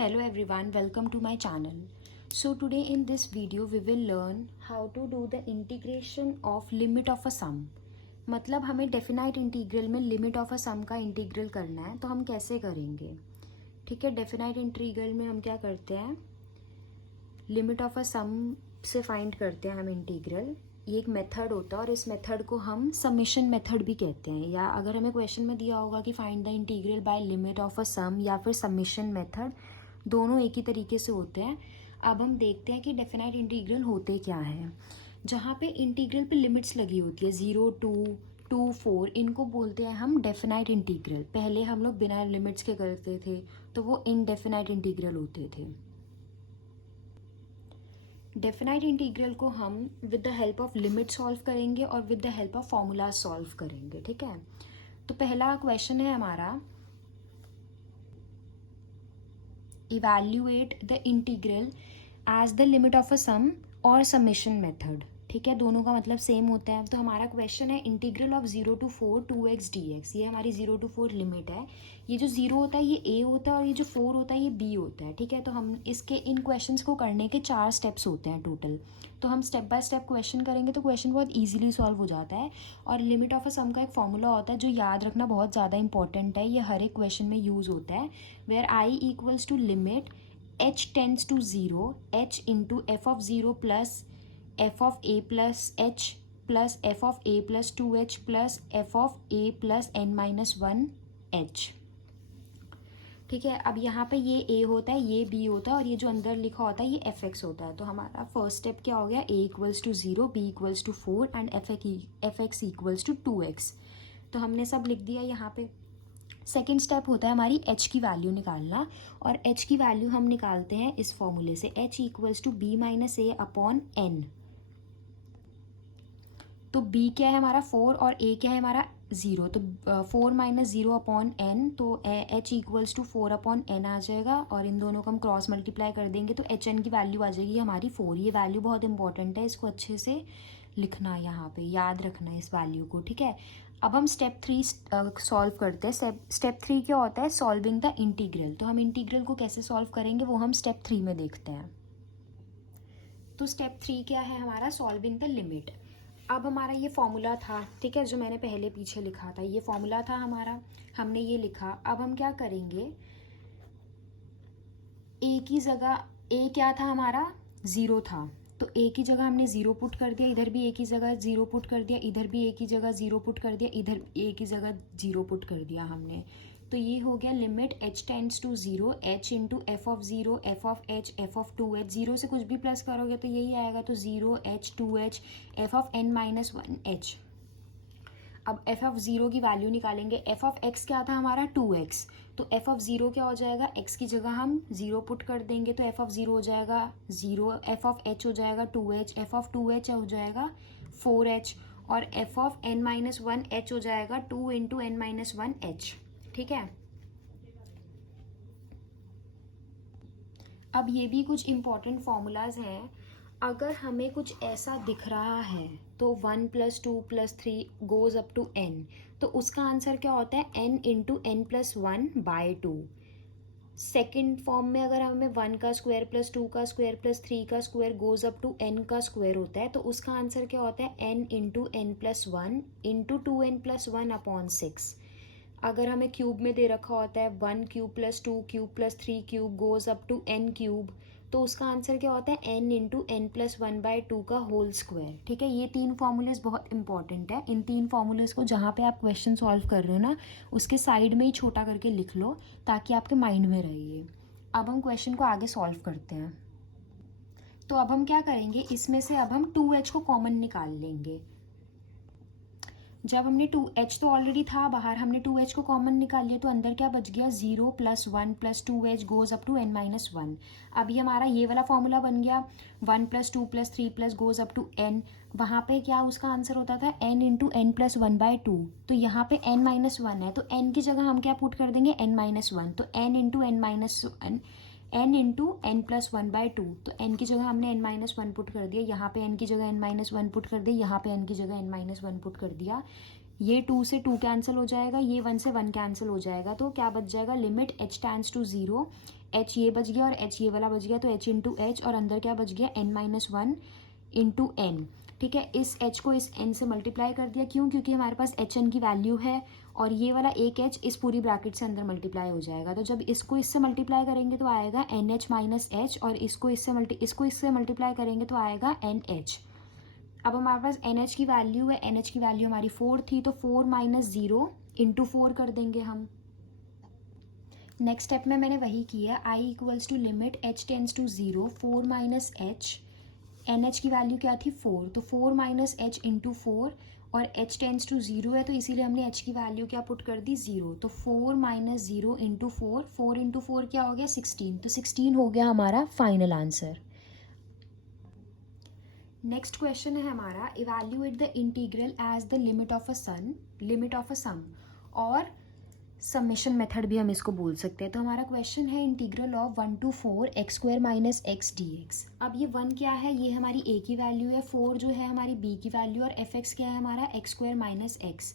Hello everyone, welcome to my channel. So today in this video we will learn how to do the integration of limit of a sum. मतलब हमें definite integral में limit of a सम का integral करना है, तो हम कैसे करेंगे. ठीक है, डेफिनाइट इंटीग्रल में हम क्या करते हैं, लिमिट ऑफ अ सम से फाइंड करते हैं हम इंटीग्रल. ये एक मेथड होता है और इस मेथड को हम समेशन मेथड भी कहते हैं, या अगर हमें क्वेश्चन में दिया होगा कि find the integral by limit of a sum या फिर समेशन मेथड, दोनों एक ही तरीके से होते हैं. अब हम देखते हैं कि डेफिनाइट इंटीग्रल होते क्या हैं. जहाँ पे इंटीग्रल पे लिमिट्स लगी होती है 0, 2, 2, 4, इनको बोलते हैं हम डेफिनाइट इंटीग्रल. पहले हम लोग बिना लिमिट्स के करते थे तो वो इनडेफिनाइट इंटीग्रल होते थे. डेफिनाइट इंटीग्रल को हम with the help of limit solve करेंगे और with the help of formula solve करेंगे. ठीक है, तो पहला क्वेश्चन है हमारा, evaluate the integral as the limit of a sum और समेशन मेथड. ठीक है, दोनों का मतलब सेम होता है. तो हमारा क्वेश्चन है integral of 0 to 4 2x dx. ये हमारी 0 to 4 लिमिट है. ये जो 0 होता है ये a होता है और ये जो 4 होता है ये b होता है. ठीक है, तो हम इसके इन क्वेश्चंस को करने के 4 स्टेप्स होते हैं टोटल. तो हम स्टेप बाय स्टेप क्वेश्चन करेंगे तो क्वेश्चन बहुत ईजिली सॉल्व हो जाता है. और लिमिट ऑफ अ सम का एक फॉर्मूला होता है जो याद रखना बहुत ज़्यादा इंपॉर्टेंट है. ये हर एक क्वेश्चन में यूज़ होता है. Where I equals to limit h tends to 0 h into F of 0 plus F of a plus h plus F of a plus 2h plus F of a plus n-1 h. ठीक है, अब यहाँ पे ये a होता है, ये b होता है और ये जो अंदर लिखा होता है ये fx होता है. तो हमारा फर्स्ट स्टेप क्या हो गया, a equals to 0, b equals to 4 and fx equals to 2x. तो हमने सब लिख दिया यहाँ पे. सेकेंड स्टेप होता है हमारी h की वैल्यू निकालना, और h की वैल्यू हम निकालते हैं इस फॉर्मूले से, h equals to b minus A upon n. तो b क्या है हमारा 4 और a क्या है हमारा 0. तो 4 माइनस 0 अपॉन n, तो h equals to 4 upon n आ जाएगा. और इन दोनों को हम क्रॉस मल्टीप्लाई कर देंगे तो एच एन की वैल्यू आ जाएगी हमारी 4. ये वैल्यू बहुत इंपॉर्टेंट है, इसको अच्छे से लिखना, यहाँ पे याद रखना इस वैल्यू को. ठीक है, अब हम स्टेप 3 सॉल्व करते हैं. स्टेप 3 क्या होता है, सॉल्विंग द इंटीग्रल. तो हम इंटीग्रल को कैसे सॉल्व करेंगे वो हम स्टेप 3 में देखते हैं. तो स्टेप 3 क्या है हमारा, सॉल्विंग द लिमिट. अब हमारा ये फॉर्मूला था, ठीक है, जो मैंने पहले पीछे लिखा था, ये फॉर्मूला था हमारा, हमने ये लिखा. अब हम क्या करेंगे, a की जगह, a क्या था हमारा 0 था, तो a की जगह हमने 0 पुट कर दिया, इधर भी a की जगह 0 पुट कर दिया, इधर भी a की जगह 0 पुट कर दिया, इधर a की जगह 0 पुट कर दिया हमने. तो ये हो गया limit h tends to 0 h into F of 0 F of h F of 2h. 0 से कुछ भी प्लस करोगे तो यही आएगा, तो 0 h 2h F of n-1 h. अब एफ ऑफ 0 की वैल्यू निकालेंगे. एफ ऑफ x क्या था हमारा 2x, तो एफ ऑफ 0 क्या हो जाएगा, x की जगह हम 0 पुट कर देंगे तो एफ ऑफ 0 हो जाएगा 0, एफ ऑफ h हो जाएगा 2h, एफ ऑफ 2h हो जाएगा 4h, और एफ ऑफ n-1 h हो जाएगा 2 इंटू n-1 h. ठीक है, अब ये भी कुछ इम्पॉर्टेंट फॉर्मूलाज हैं. अगर हमें कुछ ऐसा दिख रहा है तो 1 + 2 + 3 गोज़ अप टू n, तो उसका आंसर क्या होता है n into n+1/2. Second form में अगर हमें 1 का स्क्वायर प्लस 2 का स्क्वायर प्लस 3 का square goes up to n का स्क्वायर होता है, तो उसका आंसर क्या होता है n into n+1 into 2n+1 upon 6. अगर हमें क्यूब में दे रखा होता है 1 cube plus 2 cube plus 3 cube goes up to n cube, तो उसका आंसर क्या होता है n इंटू n+1/2 का होल स्क्वायर. ठीक है, ये 3 फॉर्मूलेज बहुत इंपॉर्टेंट है. इन 3 फॉर्मूलेज को जहाँ पे आप क्वेश्चन सॉल्व कर रहे हो ना, उसके साइड में ही छोटा करके लिख लो ताकि आपके माइंड में रहे ये. अब हम क्वेश्चन को आगे सॉल्व करते हैं. तो अब हम क्या करेंगे, इसमें से अब हम 2h को कॉमन निकाल लेंगे. जब हमने 2h तो ऑलरेडी था बाहर, हमने 2h को कॉमन निकाल लिया, तो अंदर क्या बच गया 0 + 1 + 2h goes up to n-1. अब ये हमारा ये वाला फॉर्मूला बन गया 1 + 2 + 3 गोज़ अप टू n. वहाँ पे क्या उसका आंसर होता था n इंटू n+1/2. तो यहाँ पे n-1 है, तो n की जगह हम क्या पुट कर देंगे n-1, तो n into n-1 n into n+1/2. तो n की जगह हमने n-1 पुट कर दिया, यहाँ पे n की जगह n-1 पुट कर दिया, यहाँ पे n की जगह n-1 पुट कर दिया. ये 2 से 2 कैंसिल हो जाएगा, ये 1 से 1 कैंसिल हो जाएगा, तो क्या बच जाएगा, limit h tends to 0 H ये बच गया और एच ये वाला बच गया, तो एच इंटू एच, और अंदर क्या बच गया, N minus one into N. ठीक है, इस एच को इस एन से मल्टीप्लाई कर दिया, क्यों, क्योंकि हमारे पास एच एन की वैल्यू है, और ये वाला एक एच इस पूरी ब्रैकेट से अंदर मल्टीप्लाई हो जाएगा। तो जब इसको इससे मल्टीप्लाई करेंगे तो आएगा एन एच माइनस एच, और इसको इससे मल्टीप्लाई करेंगे तो आएगा एन एच। अब हमारे पास एन एच की वैल्यू है, एन एच की वैल्यू हमारी 4 थी, तो 4 माइनस ज़ीरो इंटू 4 कर देंगे हम। नेक्स्ट स्टेप में मैंने वही किया, I equals to limit H tends to 0, 4 minus h, n H की वैल्यू क्या थी 4, तो 4 माइनस एच इंटू 4, और एच टेंस टू 0 है तो इसीलिए हमने एच की वैल्यू क्या पुट कर दी 0, तो 4 माइनस 0 इंटू 4, 4 इंटू 4 क्या हो गया 16, तो 16 हो गया हमारा फाइनल आंसर। नेक्स्ट क्वेश्चन है हमारा, evaluate the integral as the limit of a sum, और समेशन मेथड भी हम इसको बोल सकते हैं। तो हमारा क्वेश्चन है integral of 1 to 4 X square minus X D X. अब ये 1 क्या है, ये हमारी ए की वैल्यू है, 4 जो है हमारी बी की वैल्यू, और एफ एक्स क्या है हमारा x square minus x.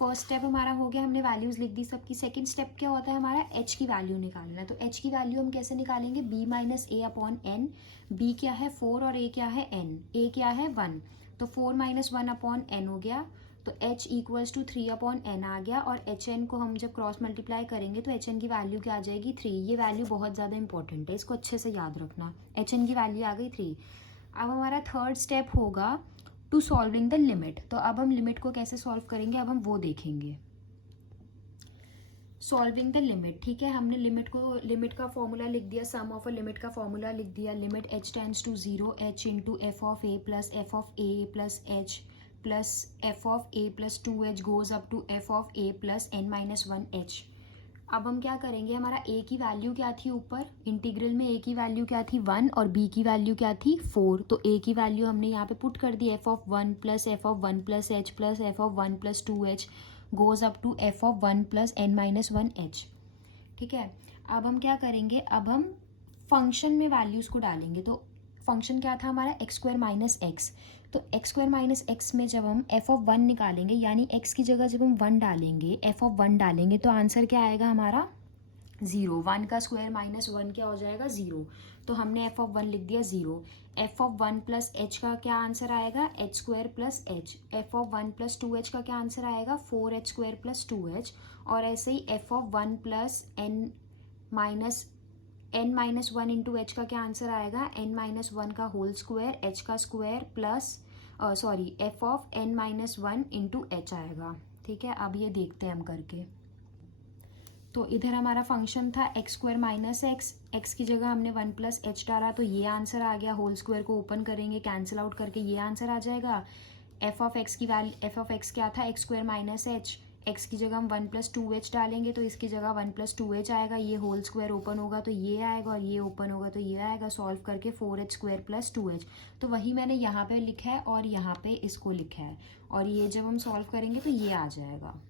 First step हमारा हो गया, हमने वैल्यूज़ लिख दी सबकी। सेकंड स्टेप क्या होता है हमारा, एच की वैल्यू निकालना है। तो एच की वैल्यू हम कैसे निकालेंगे, B minus A upon N. B क्या है 4 और ए क्या है एन, ए क्या है 1, तो 4 माइनस 1 अपॉन एन हो गया, तो h equals to 3 upon n आ गया, और एच एन को हम जब क्रॉस मल्टीप्लाई करेंगे तो एच एन की वैल्यू क्या आ जाएगी 3। ये वैल्यू बहुत ज़्यादा इंपॉर्टेंट है, इसको अच्छे से याद रखना, एच एन की वैल्यू आ गई 3। अब हमारा थर्ड स्टेप होगा टू सॉल्विंग द लिमिट। तो अब हम लिमिट को कैसे सॉल्व करेंगे, अब हम वो देखेंगे। सॉल्विंग द लिमिट, ठीक है, हमने लिमिट का फॉर्मूला लिख दिया, सम ऑफ अ लिमिट का फॉर्मूला लिख दिया, limit h tends to 0 h into F of A plus F of A plus H plus F of A plus 2h goes up to F of A plus N minus 1h। अब हम क्या करेंगे, हमारा a की value क्या थी ऊपर integral में, a की वैल्यू क्या थी 1 और b की वैल्यू क्या थी 4, तो a की वैल्यू हमने यहाँ पे पुट कर दी, f of 1 plus F of 1 plus H plus F of 1 plus 2h goes up to F of 1 plus N minus 1h। ठीक है, अब हम क्या करेंगे, अब हम फंक्शन में वैल्यूज़ को डालेंगे। तो फंक्शन क्या था हमारा एक्स स्क्वायर माइनस एक्स, तो एक्स स्क्वायर माइनस एक्स में जब हम एफ ऑफ 1 निकालेंगे, यानी एक्स की जगह जब हम 1 डालेंगे, एफ ऑफ 1 डालेंगे, तो आंसर क्या आएगा हमारा 0। 1 का स्क्वायर माइनस 1 क्या हो जाएगा 0, तो हमने एफ ऑफ 1 लिख दिया 0। एफ ऑफ 1 प्लस एच का क्या आंसर आएगा H square plus H. F of 1 plus 2h का क्या आंसर आएगा 4h स्क्वायर प्लस 2h, और ऐसे ही f of 1 plus N minus 1 into h का क्या आंसर आएगा n माइनस 1 का होल स्क्वायर h का square plus F of n minus 1 into h आएगा। ठीक है, अब ये देखते हैं हम करके। तो इधर हमारा फंक्शन था x square minus x, x की जगह हमने 1 प्लस एच डाला, तो ये आंसर आ गया। होल स्क्वायर को ओपन करेंगे, कैंसिल आउट करके ये आंसर आ जाएगा। एफ ऑफ एक्स की वैल्यू, एफ ऑफ एक्स क्या था x square minus H, x की जगह हम 1 प्लस 2h डालेंगे, तो इसकी जगह 1 प्लस 2h आएगा। ये होल स्क्वायर ओपन होगा तो ये आएगा, और ये ओपन होगा तो ये आएगा। सॉल्व करके 4h स्क्वायर प्लस 2h, तो वही मैंने यहाँ पे लिखा है और यहाँ पे इसको लिखा है, और ये जब हम सॉल्व करेंगे तो ये आ जाएगा।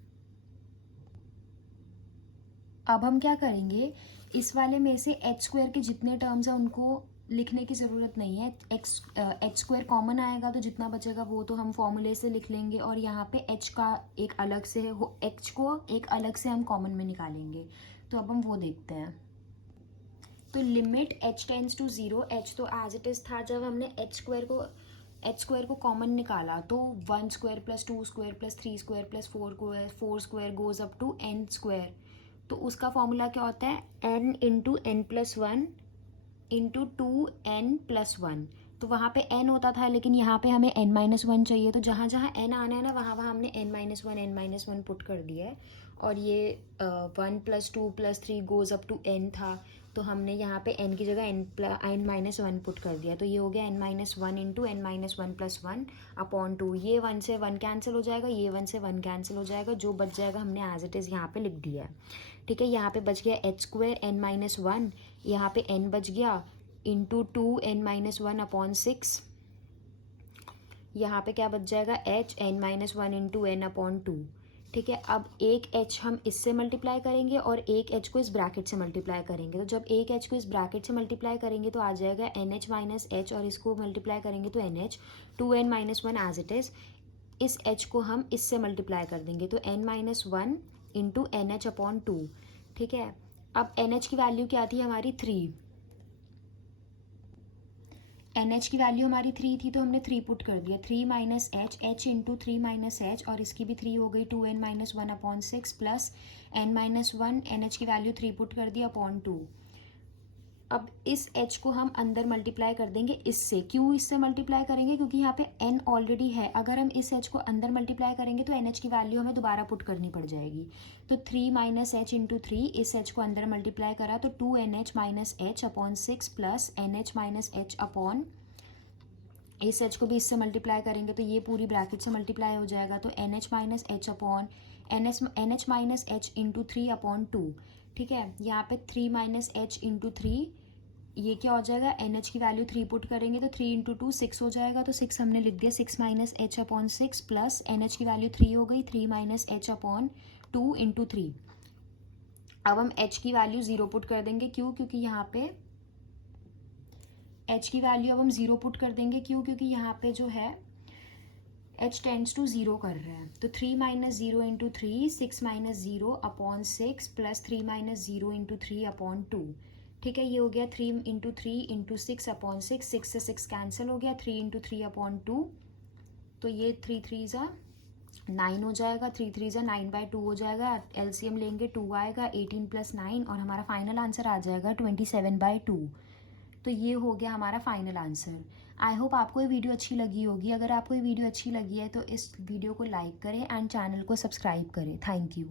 अब हम क्या करेंगे, इस वाले में से एच स्क्वायर के जितने टर्म्स हैं उनको लिखने की ज़रूरत नहीं है। एच स्क्वायर कॉमन आएगा तो जितना बचेगा वो तो हम फॉर्मूले से लिख लेंगे, और यहाँ पे एच का एक अलग से एच को एक अलग से हम कॉमन में निकालेंगे। तो अब हम वो देखते हैं। तो limit H tends to 0, H तो एज इट इज़ था जब हमने एच स्क्वायर को कॉमन निकाला, तो 1 square plus 2 square plus 3 square plus 4 square goes up to n square. तो उसका फॉर्मूला क्या होता है n into N plus 1 into 2n plus 1। तो वहाँ पे n होता था, लेकिन यहाँ पे हमें n माइनस 1 चाहिए, तो जहाँ जहाँ n आना है ना वहाँ हमने n माइनस 1 पुट कर दिया है। और ये 1 plus 2 plus 3 goes up to n था, तो हमने यहाँ पे n की जगह n माइनस 1 पुट कर दिया, तो ये हो गया n minus 1 into n minus 1 plus 1 upon 2। ये 1 से 1 कैंसिल हो जाएगा, ये 1 से 1 कैंसिल हो जाएगा, जो बच जाएगा हमने एज इट इज़ यहाँ पे लिख दिया है। ठीक है, यहाँ पे बच गया एच स्क्वायर n माइनस 1, यहाँ पे n बच गया इंटू 2n माइनस 1 अपॉन 6। यहाँ पे क्या बच जाएगा h n minus 1 into n upon 2। ठीक है, अब एक h हम इससे मल्टीप्लाई करेंगे और एक h को इस ब्रैकेट से मल्टीप्लाई करेंगे। तो जब एक h को इस ब्रैकेट से मल्टीप्लाई करेंगे तो आ जाएगा NH माइनस h, और इसको मल्टीप्लाई करेंगे तो NH 2n minus 1 as it is. इस h को हम इससे मल्टीप्लाई कर देंगे, तो n minus 1 into NH upon 2। ठीक है, अब NH की वैल्यू क्या थी हमारी 3, NH की वैल्यू हमारी 3 थी तो हमने 3 पुट कर दिया, 3 minus H, H into 3 minus H, और इसकी भी 3 हो गई, 2n minus 1/6 plus n minus 1, NH की वैल्यू 3 पुट कर दिया अपॉन 2। अब इस h को हम अंदर मल्टीप्लाई कर देंगे इससे, क्यों इससे मल्टीप्लाई करेंगे, क्योंकि यहाँ पे n ऑलरेडी है, अगर हम इस h को अंदर मल्टीप्लाई करेंगे तो NH की वैल्यू हमें दोबारा पुट करनी पड़ जाएगी। तो 3 माइनस एच इंटू 3, इस h को अंदर मल्टीप्लाई करा तो 2NH minus H upon 6 plus NH minus H upon, इस h को भी इससे मल्टीप्लाई करेंगे तो ये पूरी ब्रैकेट से मल्टीप्लाई हो जाएगा, तो NH minus H upon NH minus H into 3 upon 2। ठीक है, यहाँ पे 3 माइनस एच इंटू 3, ये क्या हो जाएगा, NH की वैल्यू 3 पुट करेंगे तो 3 इंटू 2 6 हो जाएगा, तो 6 हमने लिख दिया, 6 minus H upon 6 plus NH की वैल्यू 3 हो गई, 3 माइनस एच अपॉन 2 इंटू 3। अब हम h की वैल्यू 0 पुट कर देंगे, क्यों, क्योंकि यहाँ पे h की वैल्यू अब हम 0 पुट कर देंगे, क्यों, क्योंकि यहाँ पे जो है h टेंड्स टू 0 कर रहा है, तो 3 minus 0 into 3, 6 minus 0 upon 6 plus 3 minus 0 into 3 upon 2। ठीक है, ये हो गया 3 इंटू 3 इंटू 6 अपॉन 6, 6 से 6 कैंसिल हो गया, 3 इंटू 3 अपॉन 2, तो ये 3 3 ज़ा 9 हो जाएगा, 3 3 ज़ा 9/2 हो जाएगा, LCM लेंगे 2 आएगा, 18 प्लस 9, और हमारा फाइनल आंसर आ जाएगा 27/2। तो ये हो गया हमारा फाइनल आंसर। आई होप आपको ये वीडियो अच्छी लगी होगी। अगर आपको ये वीडियो अच्छी लगी है तो इस वीडियो को लाइक करें एंड चैनल को सब्सक्राइब करें। Thank you.